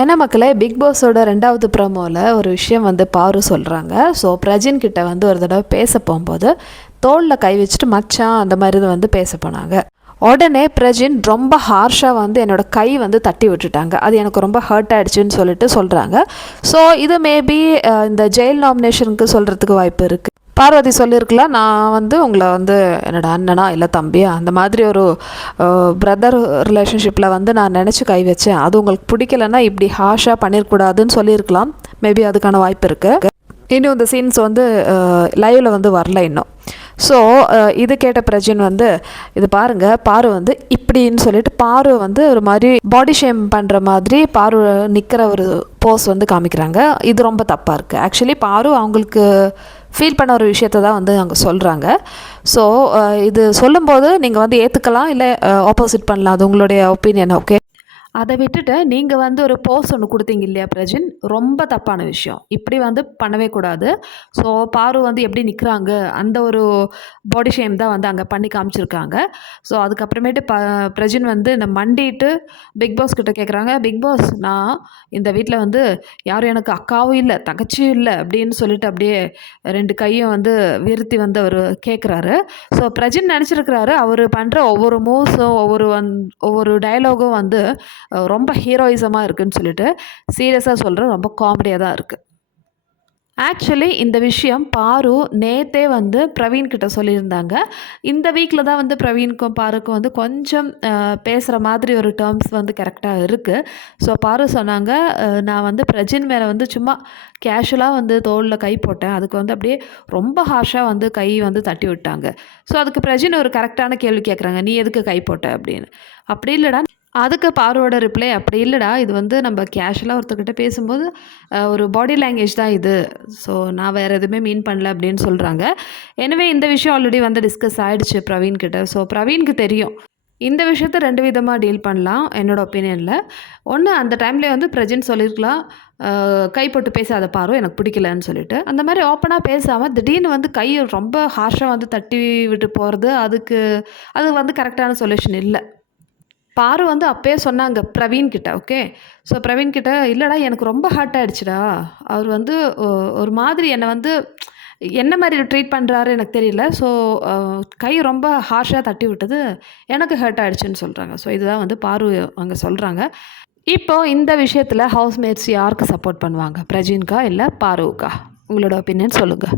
ஏன்னா மக்களே, பிக் பாஸோட 2வது ப்ரோமோவில் ஒரு விஷயம் வந்து பாரு சொல்கிறாங்க. ஸோ பிரஜின் கிட்ட வந்து ஒரு தடவை பேச போகும்போது தோளில் கை வச்சுட்டு மச்சான் அந்த மாதிரி வந்து பேச போனாங்க. உடனே பிரஜின் ரொம்ப ஹார்ஷாக வந்து என்னோடய கை வந்து தட்டி விட்டுட்டாங்க. அது எனக்கு ரொம்ப ஹர்ட் ஆகிடுச்சின்னு சொல்லிட்டு சொல்கிறாங்க. ஸோ இது மேபி இந்த ஜெயில் நாமினேஷனுக்கு சொல்கிறதுக்கு வாய்ப்பு இருக்குது. பார்வதி சொல்லியிருக்கலாம், நான் வந்து உங்களை வந்து என்னோடய அண்ணனா இல்லை தம்பியா அந்த மாதிரி ஒரு பிரதர் ரிலேஷன்ஷிப்பில் வந்து நான் நினச்சி கை வச்சேன், அது உங்களுக்கு பிடிக்கலன்னா இப்படி ஹாஷாக பண்ணியிருக்கூடாதுன்னு சொல்லியிருக்கலாம். மேபி அதுக்கான வாய்ப்பு இருக்குது. இன்னும் இந்த சீன்ஸ் வந்து லைவில் வந்து வரல இன்னும். ஸோ இது கேட்ட பிரஜின் வந்து இது பாருங்கள், பாரு வந்து இப்படின்னு சொல்லிட்டு பாரு வந்து ஒரு மாதிரி பாடி ஷேம் பண்ணுற மாதிரி பாரு நிற்கிற ஒரு போஸ் வந்து காமிக்கிறாங்க. இது ரொம்ப தப்பாக இருக்குது. ஆக்சுவலி பாரு அவங்களுக்கு ஃபீல் பண்ண ஒரு விஷயத்தை தான் வந்து அங்கே சொல்கிறாங்க. ஸோ இது சொல்லும்போது நீங்கள் வந்து ஏற்றுக்கலாம், இல்லை ஆப்போசிட் பண்ணலாம், அது உங்களுடைய ஒப்பீனியன். ஓகே, அதை விட்டுட்டு நீங்கள் வந்து ஒரு போஸ் ஒன்று கொடுத்தீங்க இல்லையா பிரஜின், ரொம்ப தப்பான விஷயம். இப்படி வந்து பண்ணவே கூடாது. ஸோ பாரு வந்து எப்படி நிற்கிறாங்க அந்த ஒரு பாடி ஷேம் தான் வந்து அங்கே பண்ணி காமிச்சிருக்காங்க. ஸோ அதுக்கப்புறமேட்டு பிரஜின் வந்து இந்த மண்டிட்டு பிக் பாஸ் கிட்ட கேட்குறாங்க, பிக் பாஸ் நான் இந்த வீட்டில் வந்து யாரும் எனக்கு அக்காவும் இல்லை தங்கச்சியும் இல்லை அப்படின்னு சொல்லிட்டு அப்படியே 2 கையும் வந்து விருத்தி வந்து அவர் கேட்குறாரு. ஸோ பிரஜின் நினச்சிருக்கிறாரு அவர் பண்ணுற ஒவ்வொரு மூவ்ஸும் ஒவ்வொரு டயலாகும் வந்து ரொம்ப ஹீரோயிசமாக இருக்குதுன்னு சொல்லிட்டு சீரியஸாக சொல்கிறேன், ரொம்ப காமெடியாக தான் இருக்குது. ஆக்சுவலி இந்த விஷயம் பாரு நேற்றே வந்து பிரவீன்கிட்ட சொல்லியிருந்தாங்க. இந்த வீக்கில் தான் வந்து பிரவீனுக்கும் பாருக்கும் வந்து கொஞ்சம் பேசுகிற மாதிரி ஒரு டேர்ம்ஸ் வந்து கரெக்டாக இருக்குது. ஸோ பாரு சொன்னாங்க, நான் வந்து பிரஜின் மேலே வந்து சும்மா கேஷுவலாக வந்து தோளில் கை போட்டேன், அதுக்கு வந்து அப்படியே ரொம்ப ஹார்ஷாக வந்து கை வந்து தட்டி விட்டாங்க. ஸோ அதுக்கு பிரஜின் ஒரு கரெக்டான கேள்வி கேட்குறாங்க, நீ எதுக்கு கை போட்ட அப்படின்னு. அப்படி இல்லைடா, அதுக்கு பாருவோட ரிப்ளை, அப்படி இல்லைடா, இது வந்து நம்ம கேஷுவலாக ஒருத்தர்கிட்ட பேசும்போது ஒரு பாடி லாங்குவேஜ் தான் இது, ஸோ நான் வேறு எதுவுமே மீன் பண்ணல அப்படின்னு சொல்கிறாங்க. எனவே இந்த விஷயம் ஆல்ரெடி வந்து டிஸ்கஸ் ஆகிடுச்சு பிரவீன்கிட்ட. ஸோ பிரவீனுக்கு தெரியும் இந்த விஷயத்த 2 விதமாக டீல் பண்ணலாம் என்னோடய ஒப்பீனியனில். ஒன்று, அந்த டைம்லேயே வந்து பிரஜின் சொல்லியிருக்கலாம், கை போட்டு பேசாத பாரு எனக்கு பிடிக்கலன்னு சொல்லிட்டு. அந்த மாதிரி ஓப்பனாக பேசாமல் திடீர்னு வந்து கை ரொம்ப ஹார்ஷாக வந்து தட்டி விட்டு போகிறது, அது வந்து கரெக்டான சொல்யூஷன் இல்லை. பாரு வந்து அப்பயே சொன்னாங்க பிரவீன்கிட்ட. ஓகே, ஸோ பிரவீன்கிட்ட, இல்லைடா எனக்கு ரொம்ப ஹர்ட் ஆகிடுச்சுடா, அவர் வந்து ஒரு மாதிரி என்னை வந்து என்ன மாதிரி ட்ரீட் பண்ணுறாரு எனக்கு தெரியல, ஸோ கை ரொம்ப ஹார்ஷாக தட்டி விட்டது எனக்கு ஹர்ட் ஆகிடுச்சுன்னு சொல்கிறாங்க. ஸோ இதுதான் வந்து பாரு அங்கே சொல்கிறாங்க. இப்போது இந்த விஷயத்தில் ஹவுஸ்மேட்ஸ் யாருக்கு சப்போர்ட் பண்ணுவாங்க, பிரஜின்கா இல்லை பாருவுக்கா? உங்களோட ஒப்பீனியன் சொல்லுங்கள்.